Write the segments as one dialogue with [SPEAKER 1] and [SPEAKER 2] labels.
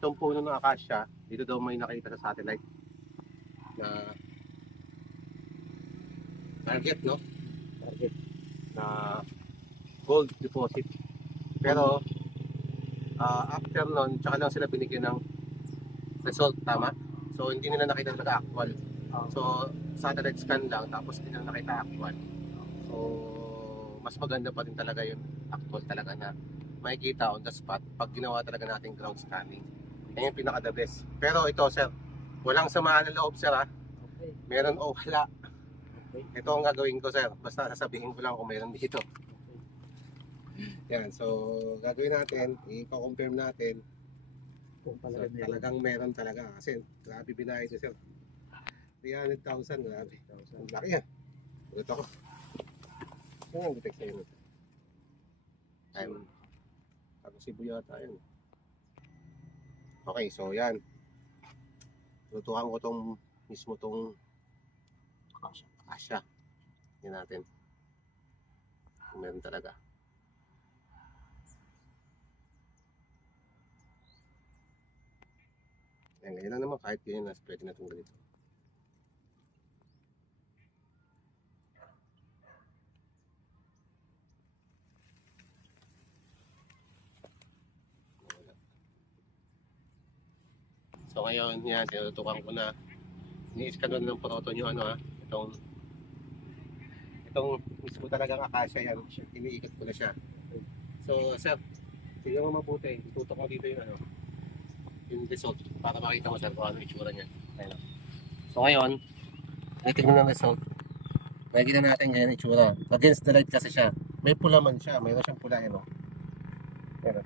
[SPEAKER 1] itong puno ng acacia, dito daw may nakita sa satellite na target, no? Target na gold deposit. Pero ah, after nun, tsaka lang sila binigyan ng result, tama? So hindi nila nakita talaga actual. So satellite scan lang, tapos hindi nila nakita actual. So mas maganda pa rin talaga yung actual talaga na makikita on the spot pag ginawa talaga natin ground scanning. Yan yung pinaka the best. Pero ito sir, walang samahan ng loob sir ha.
[SPEAKER 2] Okay.
[SPEAKER 1] Meron o wala.
[SPEAKER 2] Okay.
[SPEAKER 1] Ito ang gagawin ko sir. Basta sasabihin ko lang kung meron dito. Yan, so gagawin natin, i-confirm natin.
[SPEAKER 2] Kung
[SPEAKER 1] So,
[SPEAKER 2] talaga meron.
[SPEAKER 1] talagang meron talaga. Kasi grabe binayad ito sir. 300,000, grabe. Ang laki yan. Ito ko. Saan ang detect sa'yo nito? I'm Tago Cebu yata yun. Okay, so yan. Lutukan ko tong mismo tong Asya. Yan natin. Meron talaga. Yan, ganyan lang naman kahit ganyan na pwede na itong ganito. Wala. So ngayon, yan, tinutukan ko na ni-scan na ng proton yung ano ha, itong itong mismo talagang akasya yan, iniikot ko na siya. So, sir, tingnan mo mabuti, itutok mo dito yung ano, yung result para makita mo sir kung ano itsura niya. Ayun. oh. So ngayon, titignan ng result. Makikita natin yung itsura. Against the light kasi siya. May pula man siya, mayroon siyang pula. Yan, oh,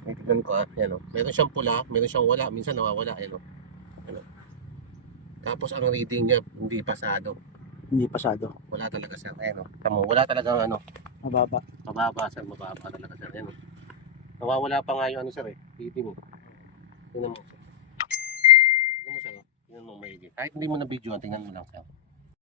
[SPEAKER 1] titignan ko ha, yan o. Meron siyang pula, meron siyang wala, minsan nawawala, yan o. Tapos ang reading niya, hindi pasado.
[SPEAKER 2] Hindi pasado.
[SPEAKER 1] Wala talaga sir, ayan o. Tamo, wala talagang ano,
[SPEAKER 2] Mababa.
[SPEAKER 1] mababa sir, mababa talaga sir, ayan o. Nawawala pa nga yung ano sir eh, reading mo. Tingnan mo sir. Tingnan mo sir, oh. tingnan mo maigi. Kahit hindi mo na video, tingnan mo lang sir.